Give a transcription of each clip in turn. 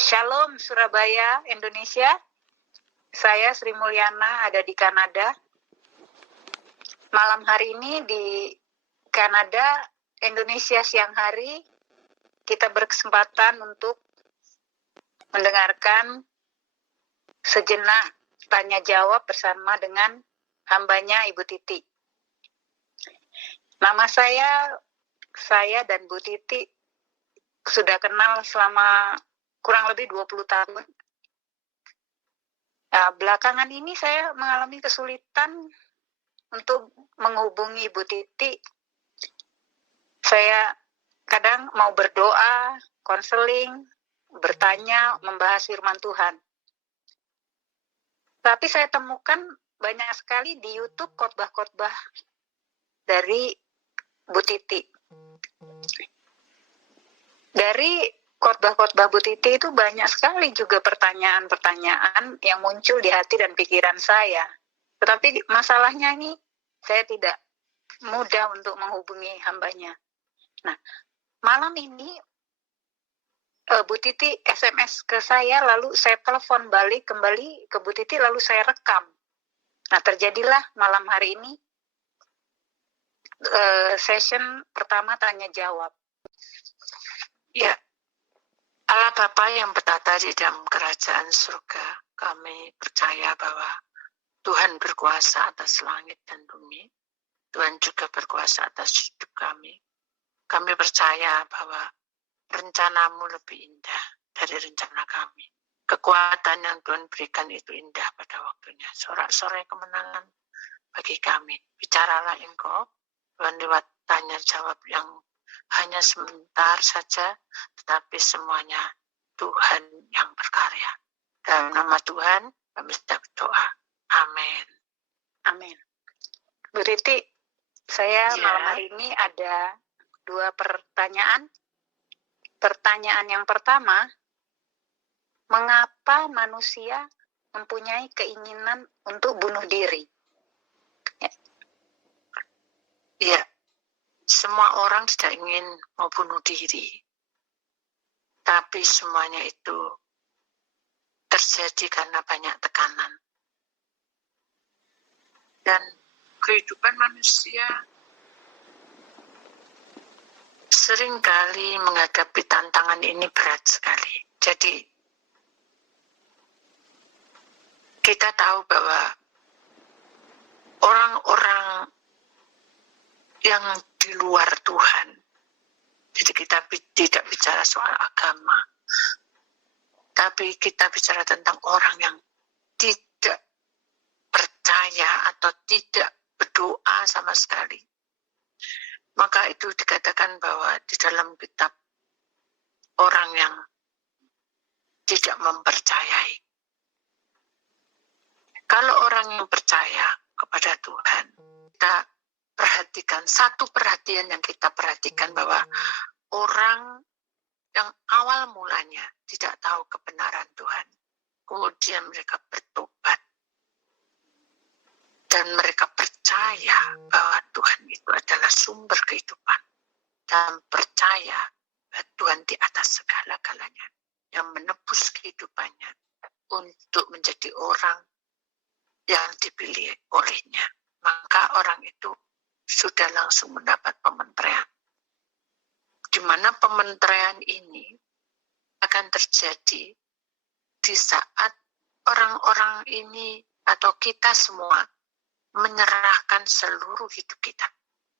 Shalom Surabaya, Indonesia. Saya Sri Mulyana ada di Kanada. Malam hari ini di Kanada, Indonesia siang hari, kita berkesempatan untuk mendengarkan sejenak tanya jawab bersama dengan hambanya Ibu Titi. Nama saya dan Bu Titi sudah kenal selama kurang lebih 20 tahun. Nah, belakangan ini saya mengalami kesulitan untuk menghubungi Ibu Titi. Saya kadang mau berdoa, konseling, bertanya, membahas firman Tuhan. Tapi saya temukan banyak sekali di YouTube khotbah-khotbah dari Bu Titi. Dari khotbah-khotbah Bu Titi itu banyak sekali juga pertanyaan-pertanyaan yang muncul di hati dan pikiran saya. Tetapi masalahnya ini saya tidak mudah untuk menghubungi hambanya. Nah, malam ini Bu Titi SMS ke saya, lalu saya telepon balik kembali ke Bu Titi, lalu saya rekam. Nah, terjadilah malam hari ini session pertama tanya jawab. Ya, Allah Bapa yang bertata di dalam kerajaan surga, kami percaya bahwa Tuhan berkuasa atas langit dan bumi. Tuhan juga berkuasa atas hidup kami. Kami percaya bahwa rencanamu lebih indah dari rencana kami. Kekuatan yang Tuhan berikan itu indah pada waktunya. Sorak-sorai kemenangan bagi kami. Bicaralah Engkau, Tuhan, lewat tanya jawab yang hanya sebentar saja, tetapi semuanya Tuhan yang berkarya. Dalam nama Tuhan, kami sudah berdoa. Amin. Amin. Bu Titi, saya malam hari ini ada 2 pertanyaan. Pertanyaan yang pertama, mengapa manusia mempunyai keinginan untuk bunuh diri? Ya, semua orang tidak ingin membunuh diri. Tapi semuanya itu terjadi karena banyak tekanan. Dan kehidupan manusia seringkali menghadapi tantangan ini berat sekali. Jadi, kita tahu bahwa orang-orang yang di luar Tuhan, jadi kita tidak bicara soal agama, tapi kita bicara tentang orang yang tidak percaya atau tidak berdoa sama sekali. Maka itu dikatakan bahwa di dalam kitab orang yang tidak mempercayai. Kalau orang yang percaya kepada Tuhan, kita perhatikan, satu perhatian yang kita perhatikan bahwa orang yang awal mulanya tidak tahu kebenaran Tuhan, kemudian mereka bertobat dan mereka percaya bahwa Tuhan itu adalah sumber kehidupan dan percaya bahwa Tuhan di atas segala-galanya yang menebus kehidupannya untuk menjadi orang yang dipilih olehnya, maka orang itu sudah langsung mendapat pementerian. Di mana pementerian ini akan terjadi di saat orang-orang ini atau kita semua menyerahkan seluruh hidup kita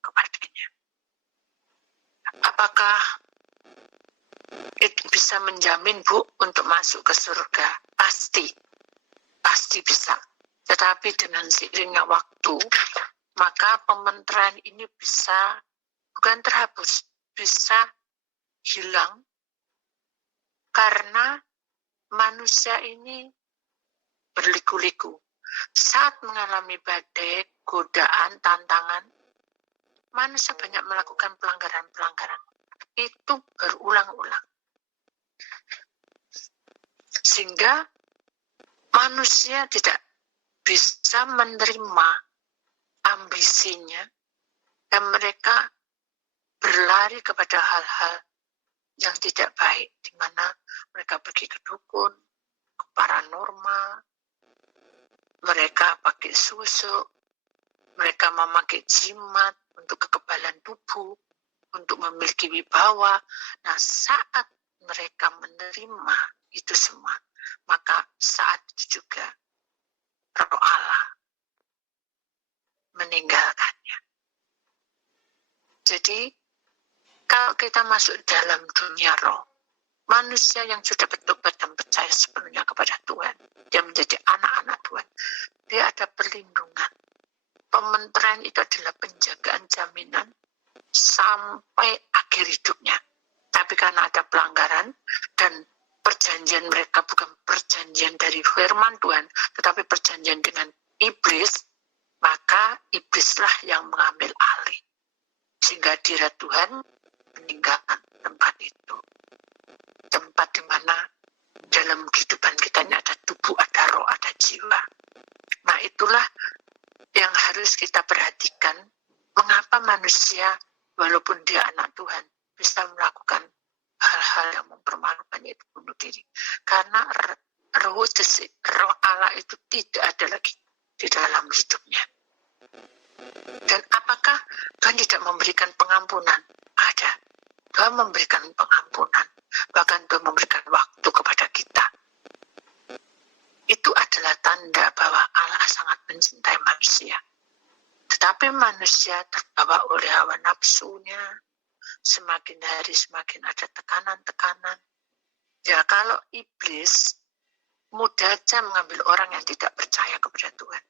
kepadanya. Apakah itu bisa menjamin, Bu, untuk masuk ke surga? Pasti bisa. Tetapi dengan seiringnya waktu, maka pementerian ini bisa bukan terhapus, bisa hilang karena manusia ini berliku-liku. Saat mengalami badai, godaan, tantangan, manusia banyak melakukan pelanggaran-pelanggaran. Itu berulang-ulang. Sehingga manusia tidak bisa menerima ambisinya dan mereka berlari kepada hal-hal yang tidak baik, di mana mereka pergi ke dukun, normal, mereka pakai susu, mereka memakai jimat untuk kekebalan tubuh, untuk memiliki wibawa. Nah, saat mereka menerima itu semua, maka saat itu juga Roh Allah meninggalkannya. Jadi, kalau kita masuk dalam dunia roh, manusia yang sudah bertobat dan percaya sepenuhnya kepada Tuhan, dia menjadi anak-anak Tuhan, dia ada perlindungan. Pementerian itu adalah penjagaan jaminan sampai akhir hidupnya. Tapi karena ada pelanggaran dan perjanjian mereka bukan perjanjian dari firman Tuhan, tetapi perjanjian dengan iblis, maka iblislah yang mengambil alih. Sehingga hadirat Tuhan meninggalkan tempat itu. Tempat di mana dalam kehidupan kita ini ada tubuh, ada roh, ada jiwa. Nah, itulah yang harus kita perhatikan. Mengapa manusia, walaupun dia anak Tuhan, bisa melakukan hal-hal yang mempermalukan, yaitu bunuh diri. Karena roh Allah itu tidak ada lagi di dalam hidupnya. Dan apakah Tuhan tidak memberikan pengampunan? Ada. Tuhan memberikan pengampunan. Bahkan Tuhan memberikan waktu kepada kita. Itu adalah tanda bahwa Allah sangat mencintai manusia. Tetapi manusia terbawa oleh hawa nafsunya. Semakin hari semakin ada tekanan-tekanan. Ya, kalau iblis mudah saja mengambil orang yang tidak percaya kepada Tuhan.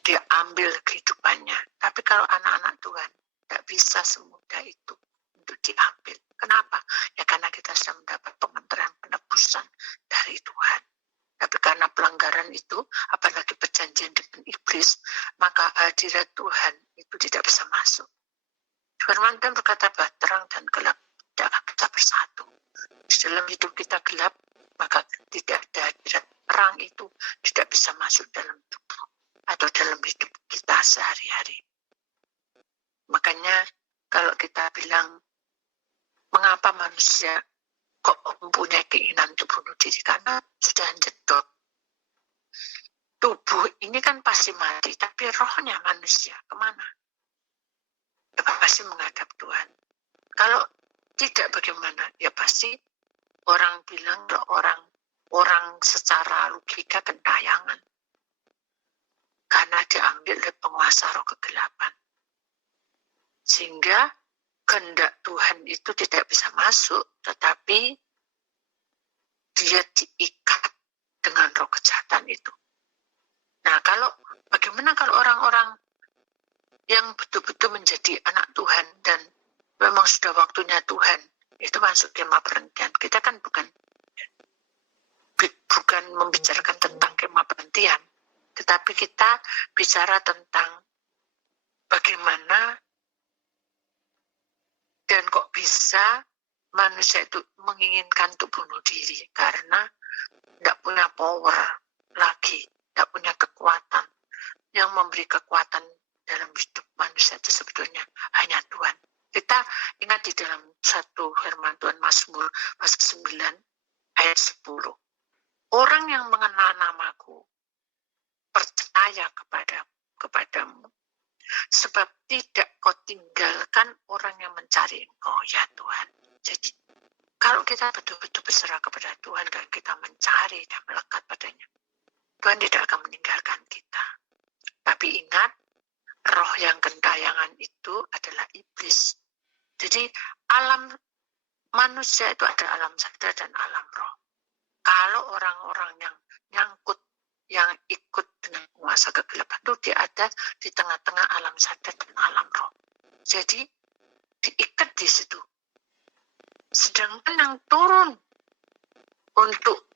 Dia ambil kehidupannya. Tapi kalau anak-anak Tuhan, tidak bisa semudah itu untuk diambil. Kenapa? Ya karena kita sudah mendapat pementerian penebusan dari Tuhan. Tapi karena pelanggaran itu, apalagi perjanjian dengan iblis, maka hadirat Tuhan itu tidak bisa masuk. Firman Tuhan berkata bahwa terang dan gelap tidak akan bisa bersatu. Di dalam hidup kita gelap, maka tidak ada hadirat terang itu tidak bisa masuk dalam tubuh atau dalam hidup kita sehari-hari. Makanya kalau kita bilang, mengapa manusia kok mempunyai keinginan untuk bunuh diri? Karena sudah jedot. Tubuh ini kan pasti mati, tapi rohnya manusia kemana? Ya pasti menghadap Tuhan. Kalau tidak bagaimana? Ya pasti orang bilang orang secara logika gentayangan. Karena diambil oleh penguasa roh kegelapan. Sehingga kehendak Tuhan itu tidak bisa masuk, tetapi dia diikat dengan roh kejahatan itu. Nah, bagaimana kalau orang-orang yang betul-betul menjadi anak Tuhan dan memang sudah waktunya Tuhan, itu masuk kemah perhentian. Kita kan bukan membicarakan tentang kemah perhentian, tetapi kita bicara tentang bagaimana dan kok bisa manusia itu menginginkan untuk bunuh diri karena tidak punya power lagi, tidak punya kekuatan. Yang memberi kekuatan dalam hidup manusia itu sebetulnya hanya Tuhan. Kita ingat di dalam satu firman Tuhan Mazmur pasal 9 ayat 10. Orang yang mengenal namaku percaya kepadamu. Sebab tidak kau tinggalkan orang yang mencari engkau, ya Tuhan. Jadi, kalau kita betul-betul berserah kepada Tuhan dan kita mencari dan melekat padanya, Tuhan tidak akan meninggalkan kita. Tapi ingat, roh yang gentayangan itu adalah iblis. Jadi, alam manusia itu ada alam sadar dan alam roh. Kalau orang-orang yang nyangkut, yang ikut dengan penguasa kegelapan itu dia ada di tengah-tengah alam sadar dan alam roh. Jadi diikat di situ. Sedangkan yang turun untuk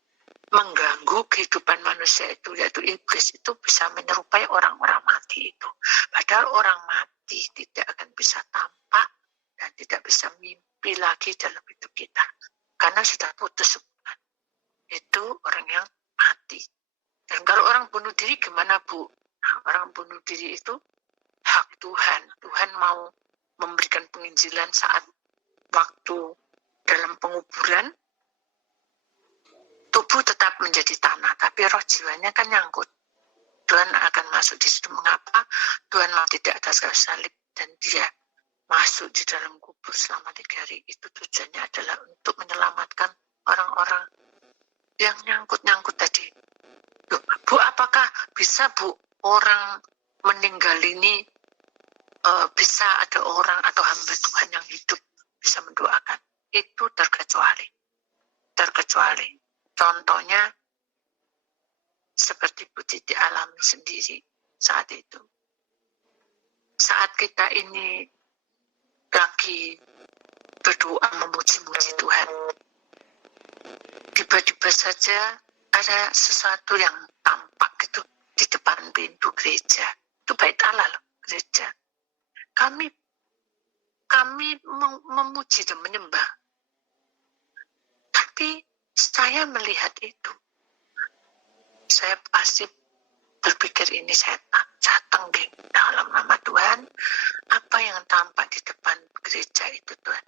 mengganggu kehidupan manusia itu, yaitu iblis, itu bisa menyerupai orang-orang mati itu. Padahal orang mati tidak akan bisa tampak dan tidak bisa mimpi lagi dalam hidup kita. Karena sudah putus hubungan. Itu orang yang mati. Dan kalau orang bunuh diri gimana, Bu? Nah, orang bunuh diri itu hak Tuhan. Tuhan mau memberikan penginjilan saat waktu dalam penguburan, tubuh tubuh tetap menjadi tanah, tapi roh jiwanya kan nyangkut. Tuhan akan masuk di situ. Mengapa Tuhan mati di atas kayu salib dan dia masuk di dalam kubur selama 3 hari? Itu tujuannya adalah untuk menyelamatkan orang-orang yang nyangkut-nyangkut tadi. Loh, Bu, apakah bisa Bu orang meninggal ini bisa ada orang atau hamba Tuhan yang hidup bisa mendoakan? Itu terkecuali. Contohnya seperti Bu Titi alami sendiri saat itu. Saat kita ini lagi berdoa memuji-muji Tuhan, tiba-tiba saja ada sesuatu yang tampak gitu di depan pintu gereja. Itu bait Allah loh, gereja. Kami memuji dan menyembah. Tapi saya melihat itu, saya pasti berpikir ini setan, datang di dalam nama Tuhan. Apa yang tampak di depan gereja itu Tuhan,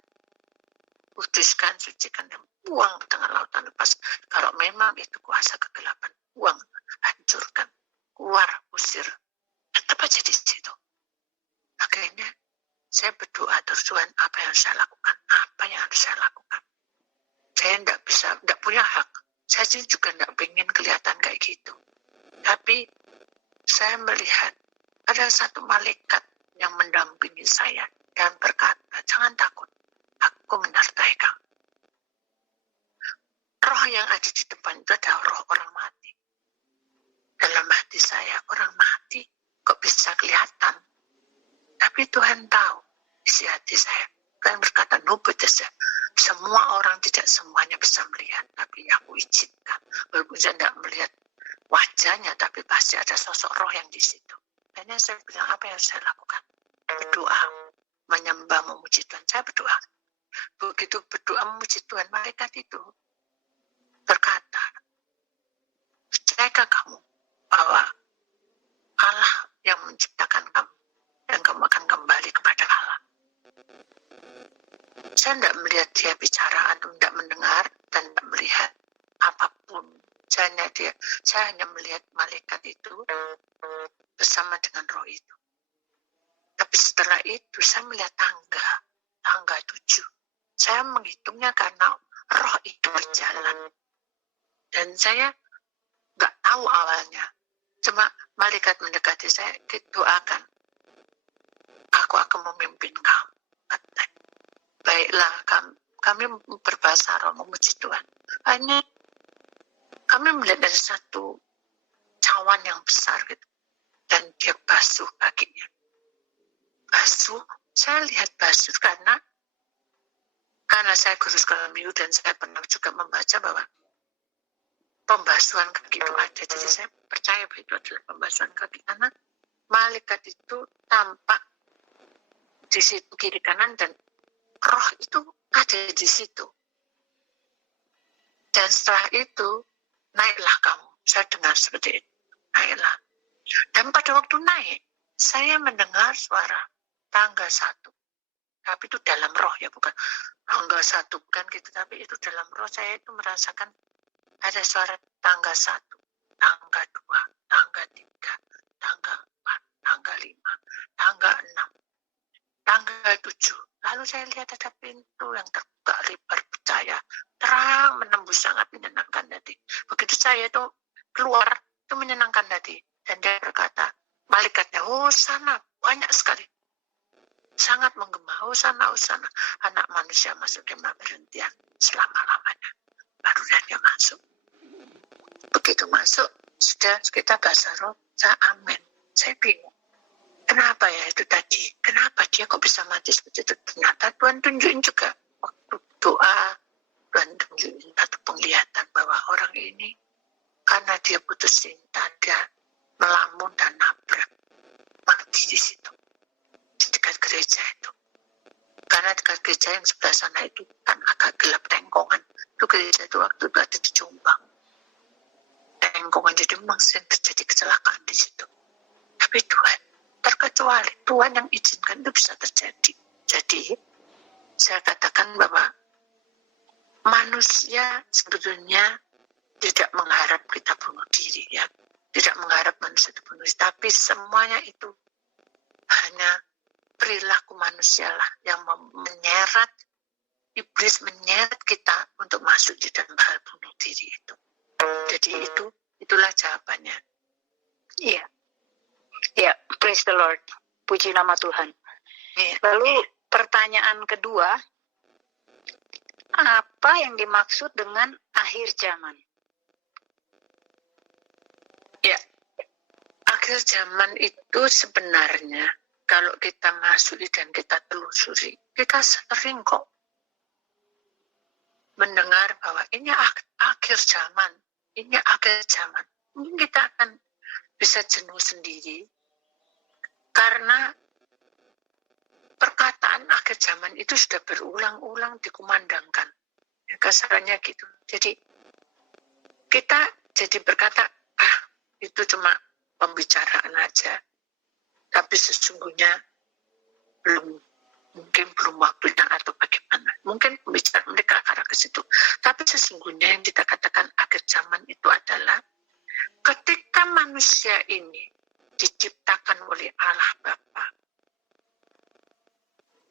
kuduskan, sucikan, dan buang ke tengah lautan lepas. Kalau memang itu kuasa kegelapan, buang, hancurkan, keluar, usir. Tetap aja di situ. Akhirnya saya berdoa terus, Tuhan, apa yang saya lakukan? Apa yang harus saya lakukan? Saya tidak punya hak. Saya sih juga tidak ingin kelihatan kayak gitu. Tapi saya melihat ada satu malaikat yang mendampingi saya dan berkata, jangan takut, aku menyertai kamu. Roh yang ada di depan itu adalah roh orang mati. Dalam hati saya, orang mati kok bisa kelihatan? Tapi Tuhan tahu isi hati saya. Tuhan berkata, no, semua orang tidak semuanya bisa melihat, tapi aku izinkan. Walaupun saya tidak melihat wajahnya, tapi pasti ada sosok roh yang di situ. Dan saya bilang, apa yang saya lakukan? Berdoa, menyembah, memuji Tuhan. Saya berdoa. Begitu berdoa memuji Tuhan, malaikat itu berkata, percayakan kamu bahwa Allah yang menciptakan kamu, dan kamu akan kembali kepada Allah. Saya tidak melihat dia bicara atau tidak mendengar dan tidak melihat apapun. Saya hanya melihat malaikat itu bersama dengan roh itu. Tapi setelah itu saya melihat tangga 7. Saya menghitungnya karena roh itu berjalan. Dan saya nggak tahu awalnya. Cuma malaikat mendekati saya, doakan. Aku akan memimpin kamu. Baiklah, kami berbahasa roh memuji Tuhan. Hanya kami melihat dari satu cawan yang besar gitu. Dan dia basuh kakinya. Basuh, saya lihat basuh karena saya guru sekolah minggu dan saya pernah juga membaca bahwa pembasuhan kaki itu ada. Jadi saya percaya bahwa itu adalah pembasuhan kaki karena malaikat itu tampak di situ kiri kanan dan roh itu ada di situ. Dan setelah itu naiklah kamu. Saya dengar seperti itu. Naiklah. Dan pada waktu naik, saya mendengar suara tangga 1. Tapi itu dalam roh ya, bukan tangga 1, bukan gitu. Tapi itu dalam roh saya itu merasakan ada suara tangga 1, tangga 2, tangga 3, tangga 4, tangga 5, tangga 6, tangga 7. Lalu saya lihat ada pintu yang terbuka lebar bercahaya, terang menembus, sangat menyenangkan hati. Begitu saya itu keluar, itu menyenangkan hati. Dan dia berkata, malaikatnya, Hosana, banyak sekali. Sangat menggema, Hosana, Hosana. Anak manusia masuk ke pemberhentian selama-lamanya. Baru dia masuk. Begitu masuk, sudah kita bahasa roh, saya amin. Saya bingung. Kenapa ya itu tadi? Kenapa dia kok bisa mati seperti itu? Ternyata Tuhan tunjukin juga. Waktu doa, Tuhan tunjukin satu penglihatan bahwa orang ini, karena dia putus cinta, dia melamun dan nabrak. Mati di situ. Di dekat gereja itu. Karena dekat gereja yang sebelah sana itu kan agak gelap tengkongan. Itu gereja itu waktu itu ada di Jombang. Tengkongan, jadi memang sering terjadi kecelakaan di situ. Tapi Tuhan, terkecuali Tuhan yang izinkan itu bisa terjadi. Jadi, saya katakan bahwa manusia sebetulnya tidak mengharap kita bunuh diri, ya, tidak mengharap manusia itu bunuh diri, tapi semuanya itu hanya perilaku manusia lah yang menyeret, iblis menyeret kita untuk masuk di dalam hal bunuh diri itu. Jadi itulah jawabannya. Iya, ya, praise the Lord, puji nama Tuhan. Ya. Lalu pertanyaan kedua, apa yang dimaksud dengan akhir zaman? Ya, akhir zaman itu sebenarnya kalau kita masuk dan kita telusuri, kita sering kok mendengar bahwa ini akhir zaman, ini akhir zaman. Mungkin kita akan bisa jenuh sendiri karena perkataan akhir zaman itu sudah berulang-ulang dikumandangkan. Ya, kasarnya gitu. Jadi kita jadi berkata, itu cuma pembicaraan aja. Tapi sesungguhnya mungkin belum waktunya atau bagaimana. Mungkin pembicaraan mereka arah ke situ. Tapi sesungguhnya yang kita katakan akhir zaman itu adalah ketika manusia ini diciptakan oleh Allah Bapa,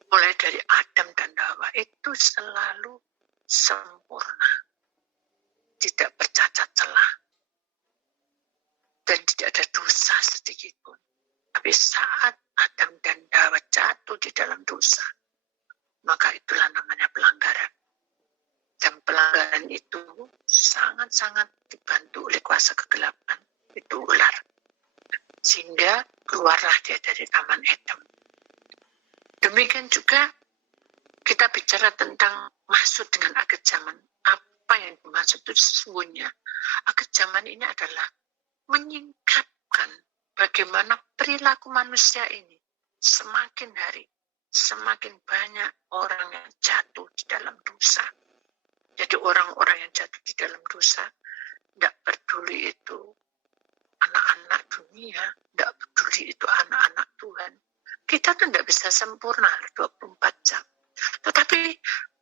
mulai dari Adam dan Hawa, itu selalu sempurna, tidak bercacat celah, dan tidak ada dosa sedikit pun. Tapi saat Adam dan Hawa jatuh di dalam dosa, maka itulah namanya pelanggaran. Dan pelanggaran itu sangat-sangat dibantu oleh kuasa kegelapan, itu ular. Sehingga keluarlah dia dari Taman Eden. Demikian juga kita bicara tentang maksud dengan akhir zaman. Apa yang dimaksud itu sesungguhnya akhir zaman ini adalah menyingkapkan bagaimana perilaku manusia ini semakin hari semakin banyak orang yang jatuh di dalam dosa. Jadi orang-orang yang jatuh di dalam dosa tidak peduli itu anak-anak dunia, tidak peduli itu anak-anak Tuhan. Kita tuh tidak bisa sempurna 24 jam. Tetapi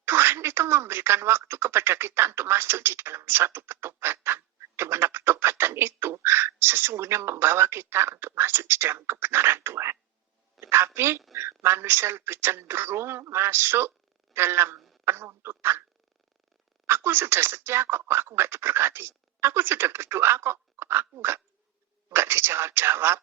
Tuhan itu memberikan waktu kepada kita untuk masuk di dalam suatu pertobatan. Di mana pertobatan itu sesungguhnya membawa kita untuk masuk di dalam kebenaran Tuhan. Tetapi manusia lebih cenderung masuk dalam penuntutan. Aku sudah setia kok aku nggak diberkati. Aku sudah berdoa kok aku nggak dijawab-jawab.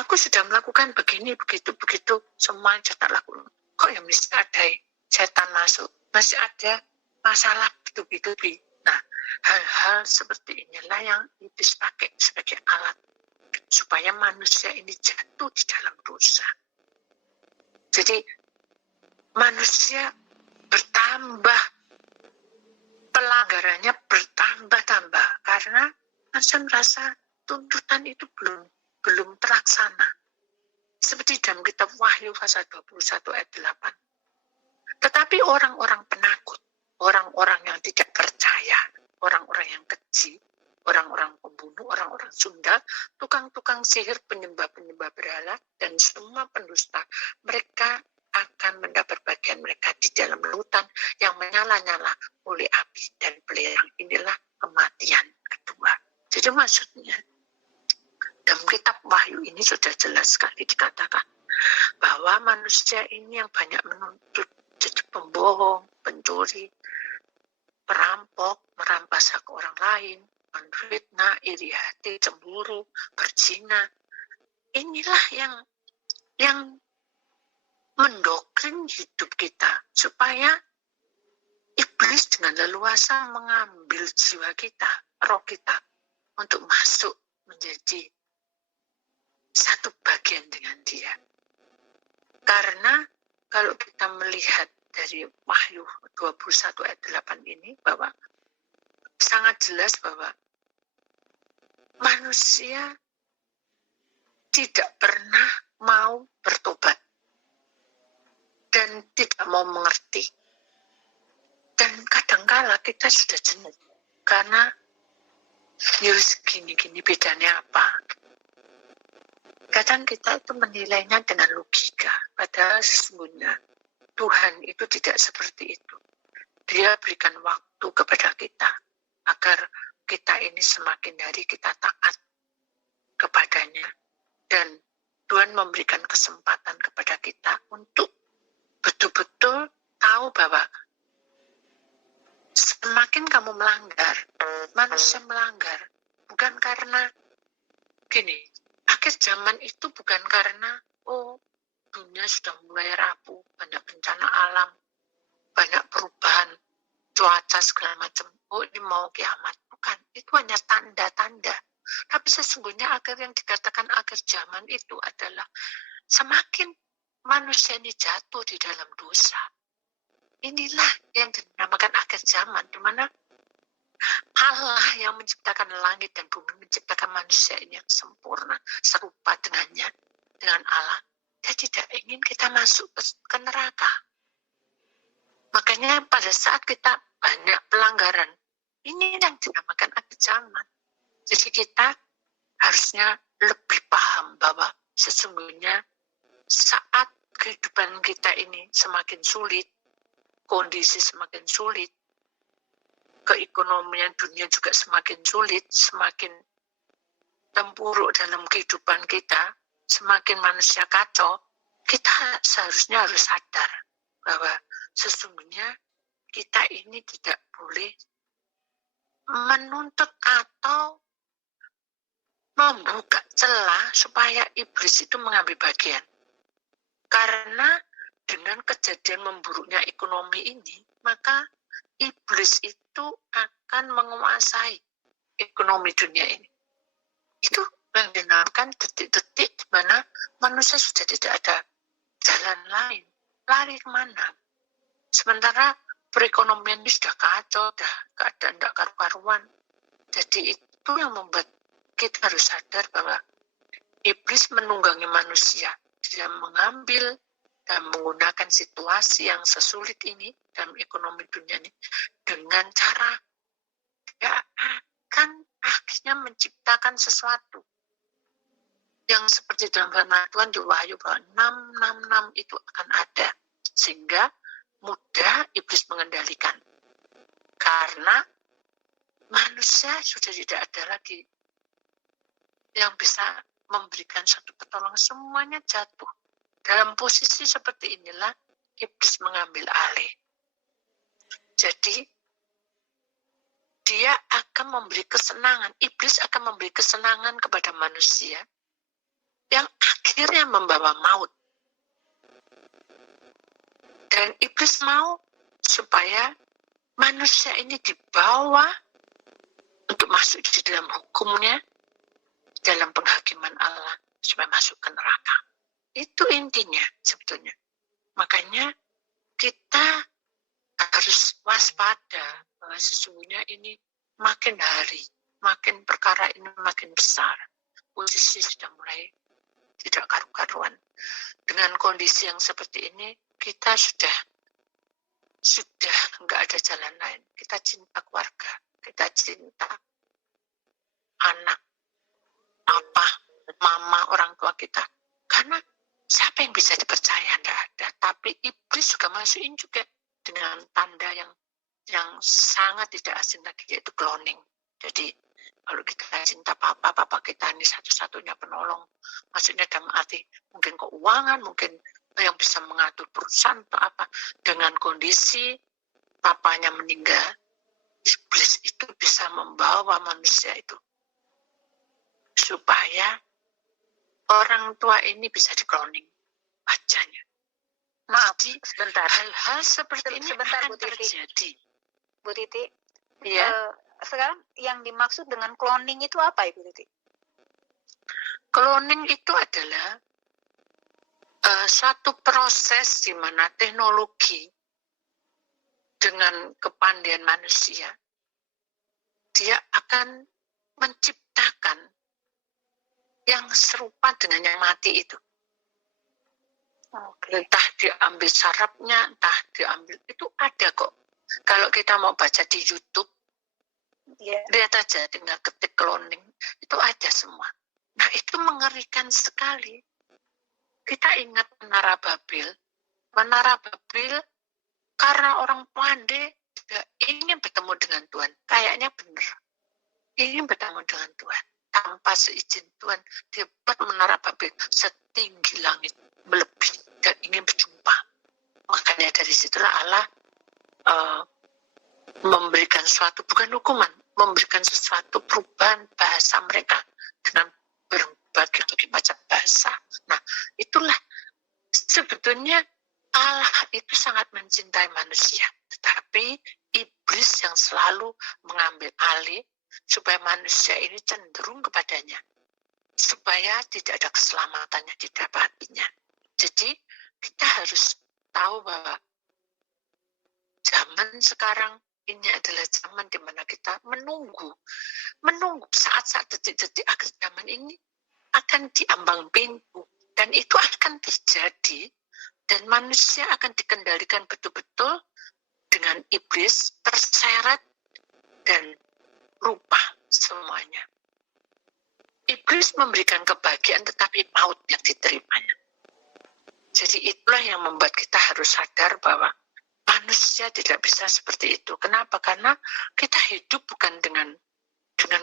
Aku sudah melakukan begini, begitu, semua yang saya tak lakukan. Kok yang masih ada setan masuk? Masih ada masalah begitu. Nah, hal-hal seperti inilah yang iblis pakai sebagai alat supaya manusia ini jatuh di dalam dosa. Jadi, manusia bertambah, pelanggarannya bertambah-tambah karena manusia merasa tuntutan itu belum terlaksana. Seperti dalam kitab Wahyu pasal 21 ayat 8. Tetapi orang-orang penakut, orang-orang yang tidak percaya, orang-orang yang keji, orang-orang pembunuh, orang-orang sundal, tukang-tukang sihir, penyembah-penyembah berhala, dan semua pendusta, mereka akan mendapat bagian mereka di dalam lautan yang menyala-nyala oleh api dan belerang. Inilah kematian kedua. Jadi maksudnya, dalam kitab Wahyu ini sudah jelas sekali dikatakan bahwa manusia ini yang banyak menuntut, jadi pembohong, pencuri, perampok, merampas hak orang lain, menfitnah, iri hati, cemburu, berzina. Inilah yang mendoktrin hidup kita supaya iblis dengan leluasa mengambil jiwa kita, roh kita, untuk masuk menjadi satu bagian dengan dia. Karena kalau kita melihat dari Wahyu 21 ayat 8 ini, bahwa sangat jelas bahwa manusia tidak pernah mau bertobat dan tidak mau mengerti. Dan kadangkala kita sudah jenuh karena gini bedanya apa? Kadang kita itu menilainya dengan logika, padahal sesungguhnya Tuhan itu tidak seperti itu. Dia berikan waktu kepada kita agar ini semakin hari kita taat kepadanya, dan Tuhan memberikan kesempatan kepada kita untuk betul-betul tahu bahwa semakin kamu melanggar, manusia melanggar, bukan karena gini, akhir zaman itu bukan karena dunia sudah mulai rapuh, banyak bencana alam, banyak perubahan cuaca segala macam. Ini mau kiamat. Bukan, itu hanya tanda-tanda. Tapi sesungguhnya yang dikatakan akhir zaman itu adalah semakin manusia ini jatuh di dalam dosa. Inilah yang dinamakan akhir zaman, di mana Allah yang menciptakan langit dan bumi, menciptakan manusia ini yang sempurna, serupa dengannya, dengan Allah. Dia tidak ingin kita masuk ke neraka. Makanya pada saat kita banyak pelanggaran, ini yang dinamakan akhir zaman. Jadi kita harusnya lebih paham bahwa sesungguhnya saat kehidupan kita ini semakin sulit, kondisi semakin sulit, keekonomian dunia juga semakin sulit, semakin tempuruk dalam kehidupan kita, semakin manusia kacau, kita seharusnya harus sadar bahwa sesungguhnya kita ini tidak boleh menuntut atau membuka celah supaya iblis itu mengambil bagian. Karena dengan kejadian memburuknya ekonomi ini, maka iblis itu akan menguasai ekonomi dunia ini. Itu yang dinamakan detik-detik di mana manusia sudah tidak ada jalan lain. Lari kemana? Sementara perekonomian ini sudah kacau, sudah keadaan tidak karu-karuan. Jadi itu yang membuat kita harus sadar bahwa iblis menunggangi manusia. Dia mengambil dan menggunakan situasi yang sesulit ini dalam ekonomi dunia ini dengan cara dia akan akhirnya menciptakan sesuatu yang seperti dalam firman Tuhan di Wahyu bahwa 666 itu akan ada, sehingga mudah iblis mengendalikan karena manusia sudah tidak ada lagi yang bisa memberikan satu pertolongan, semuanya jatuh. Dalam posisi seperti inilah iblis mengambil alih. Jadi dia akan memberi kesenangan, iblis akan memberi kesenangan kepada manusia yang akhirnya membawa maut. Dan iblis mau supaya manusia ini dibawa untuk masuk di dalam hukumnya, dalam penghakiman Allah, supaya masuk ke neraka. Itu intinya sebetulnya. Makanya kita harus waspada bahwa sesungguhnya ini makin hari, makin perkara ini makin besar. Posisi sudah mulai tidak karu-karuan. Dengan kondisi yang seperti ini, kita sudah nggak ada jalan lain. Kita cinta keluarga, kita cinta anak, papa, mama, orang tua kita. Karena siapa yang bisa dipercaya? Tidak ada. Tapi iblis juga masukin juga dengan tanda yang sangat tidak asing lagi, yaitu cloning. Jadi kalau kita cinta papa kita ini satu-satunya penolong. Maksudnya dalam arti mungkin keuangan, mungkin yang bisa mengatur perusahaan atau apa. Dengan kondisi papanya meninggal, iblis itu bisa membawa manusia itu supaya orang tua ini bisa di-cloning wajahnya. Maaf, Jadi, sebentar. hal-hal seperti ini Sebentar, akan Bu Titi. terjadi. Bu Titi, Ya, sekarang yang dimaksud dengan cloning itu apa, Ibu Titi? cloning itu adalah suatu proses di mana teknologi dengan kepandaian manusia, dia akan menciptakan yang serupa dengan yang mati itu. Okay. Entah diambil sarafnya, entah diambil, itu ada kok. Kalau kita mau baca di YouTube, lihat aja, tinggal ketik cloning, itu ada semua. Nah, itu mengerikan sekali. Kita ingat Menara Babel. Menara Babel, karena orang pandai tidak ingin bertemu dengan Tuhan. Kayaknya benar. ingin bertemu dengan Tuhan. Tanpa seizin Tuhan, dia buat menara Babel setinggi langit, melebih dan ingin berjumpa. Makanya dari situlah Allah memberikan suatu, bukan hukuman, memberikan sesuatu perubahan bahasa mereka dengan berbagai macam bahasa. Nah, itulah sebetulnya Allah itu sangat mencintai manusia, tetapi iblis yang selalu mengambil alih supaya manusia ini cenderung kepadanya, supaya tidak ada keselamatannya didapatinya. Jadi kita harus tahu bahwa zaman sekarang ini adalah zaman di mana kita menunggu saat-saat detik-detik akhir zaman ini akan diambang pintu, dan itu akan terjadi, dan manusia akan dikendalikan betul-betul dengan iblis, terseret dan lupa semuanya. Iblis memberikan kebahagiaan tetapi maut yang diterimanya. Jadi itulah yang membuat kita harus sadar bahwa manusia tidak bisa seperti itu. Kenapa? Karena kita hidup bukan dengan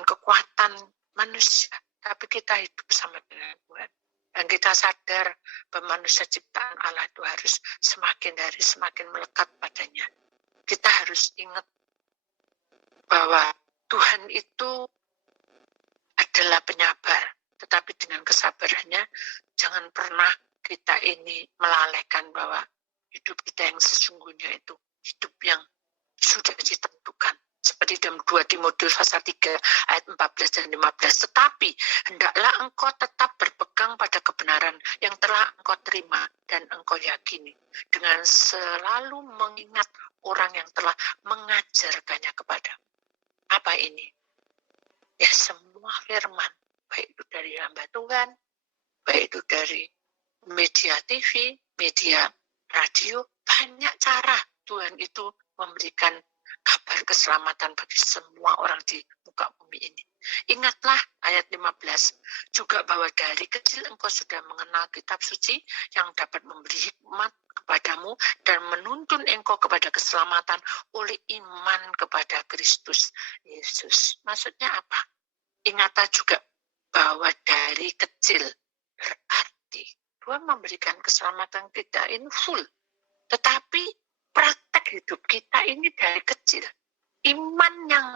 kekuatan manusia, tapi kita hidup bersama dengan Tuhan. Dan kita sadar bahwa manusia ciptaan Allah itu harus semakin hari semakin melekat padanya. Kita harus ingat bahwa Tuhan itu adalah penyabar, tetapi dengan kesabarannya jangan pernah kita ini melalaikan bahwa hidup kita yang sesungguhnya itu hidup yang sudah ditentukan. Seperti dalam 2 Timotius pasal 3 ayat 14 dan 15. Tetapi hendaklah engkau tetap berpegang pada kebenaran yang telah engkau terima dan engkau yakini, dengan selalu mengingat orang yang telah mengajarkannya kepadamu. Apa ini? Ya, semua firman, baik itu dari hamba Tuhan, baik itu dari media TV, media radio, banyak cara Tuhan itu memberikan kabar keselamatan bagi semua orang di muka bumi ini. Ingatlah ayat 15, juga bahwa dari kecil engkau sudah mengenal kitab suci yang dapat memberi hikmat kepadamu dan menuntun engkau kepada keselamatan oleh iman kepada Kristus Yesus. Maksudnya apa? Ingatlah juga bahwa dari kecil, berarti Tuhan memberikan keselamatan kita in full. Tetapi praktek hidup kita ini dari kecil. Iman yang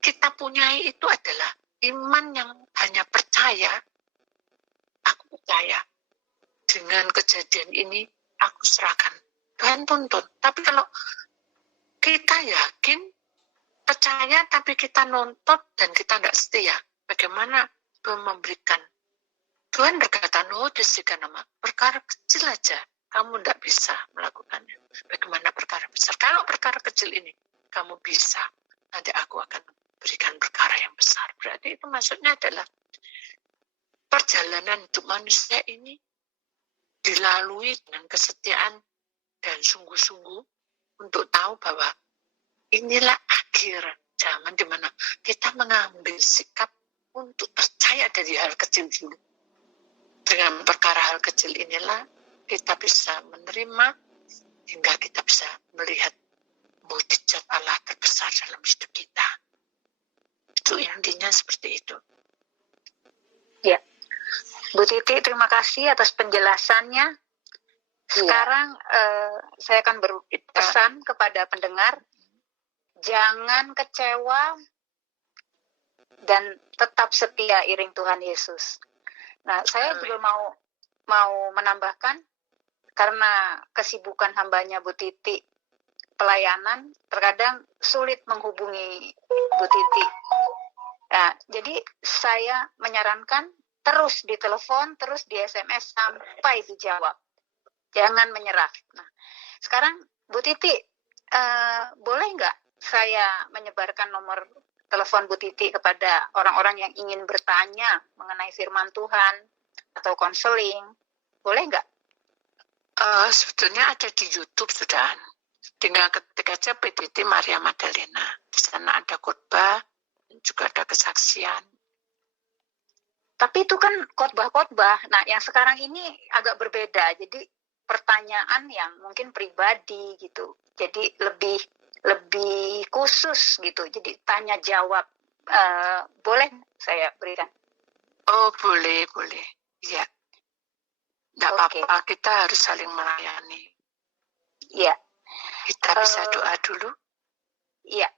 kita punyai itu adalah iman yang hanya percaya. Aku percaya dengan kejadian ini, aku serahkan. Tuhan tuntun. Tapi kalau kita yakin, percaya, tapi kita nontot dan kita tidak setia, bagaimana Tuhan memberikan? Tuhan berkata, disikan nama perkara kecil aja kamu tidak bisa melakukannya. Bagaimana perkara besar? Kalau perkara kecil ini kamu bisa, nanti aku akan berikan perkara yang besar. Berarti itu maksudnya adalah perjalanan hidup manusia ini dilalui dengan kesetiaan dan sungguh-sungguh untuk tahu bahwa inilah akhir zaman di mana kita mengambil sikap untuk percaya dari hal kecil dulu. Dengan perkara hal kecil inilah kita bisa menerima hingga kita bisa melihat mukjizat Allah terbesar dalam hidup kita. Itu intinya seperti itu. Ya, Bu Titi, terima kasih atas penjelasannya. Sekarang saya akan berpesan kepada pendengar, jangan kecewa dan tetap setia iring Tuhan Yesus. Nah, saya juga mau menambahkan, karena kesibukan hambanya Bu Titi pelayanan, terkadang sulit menghubungi Bu Titi. Nah, jadi saya menyarankan terus ditelepon, terus di SMS sampai dijawab. Jangan menyerah. Nah, sekarang Bu Titi, boleh nggak saya menyebarkan nomor telepon Bu Titi kepada orang-orang yang ingin bertanya mengenai firman Tuhan atau konseling? Boleh nggak? Sebetulnya ada di YouTube sudah. Tinggal ketik aja PTT Maria Magdalena. Di sana ada khotbah, juga ada kesaksian. Tapi itu kan khotbah-khotbah. Nah, yang sekarang ini agak berbeda. Jadi pertanyaan yang mungkin pribadi gitu. Jadi lebih khusus gitu. Jadi tanya jawab boleh saya berikan? Oh, boleh. Iya. Tidak Oke. apa-apa, kita harus saling melayani. Iya. Kita bisa doa dulu. Iya.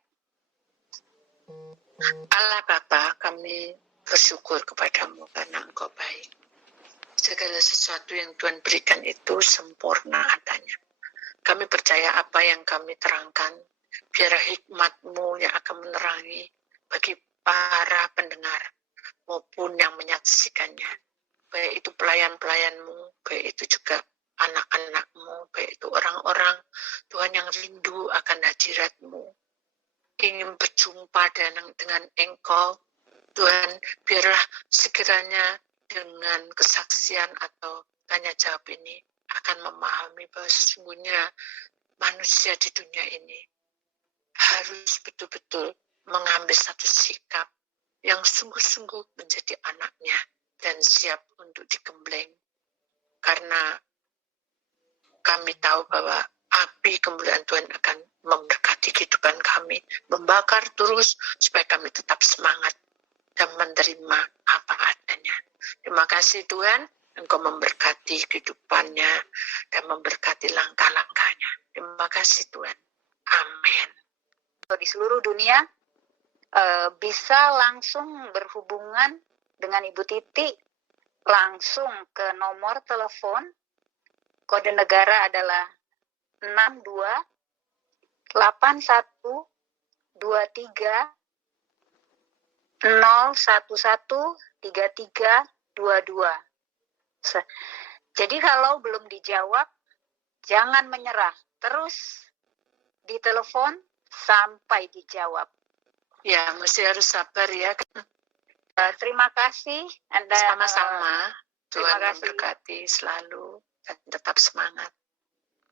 Allah Bapa, kami bersyukur kepadamu karena Engkau baik. Segala sesuatu yang Tuhan berikan itu sempurna adanya. Kami percaya apa yang kami terangkan, biar hikmat-Mu yang akan menerangi bagi para pendengar maupun yang menyaksikannya. Baik itu pelayan-pelayan-Mu, baik itu juga anak-anak-Mu, baik itu orang-orang Tuhan yang rindu akan hadirat-Mu, ingin berjumpa dengan Engkau. Tuhan, biarlah sekiranya dengan kesaksian atau tanya jawab ini akan memahami bahwa sesungguhnya manusia di dunia ini harus betul-betul mengambil satu sikap yang sungguh-sungguh menjadi anaknya dan siap untuk digembleng. Karena kami tahu bahwa api kemuliaan Tuhan akan memberkati kehidupan kami, membakar terus supaya kami tetap semangat dan menerima apa adanya. Terima kasih Tuhan, Engkau memberkati kehidupannya dan memberkati langkah-langkahnya. Terima kasih Tuhan. Amin. Di seluruh dunia bisa langsung berhubungan dengan Ibu Titi langsung ke nomor telepon. Kode negara adalah 62 81 23 011 33 22. Jadi kalau belum dijawab, jangan menyerah. Terus ditelepon sampai dijawab. Ya, mesti harus sabar ya. Terima kasih Anda. Sama-sama. Tuhan terima kasih. memberkati selalu dan tetap semangat.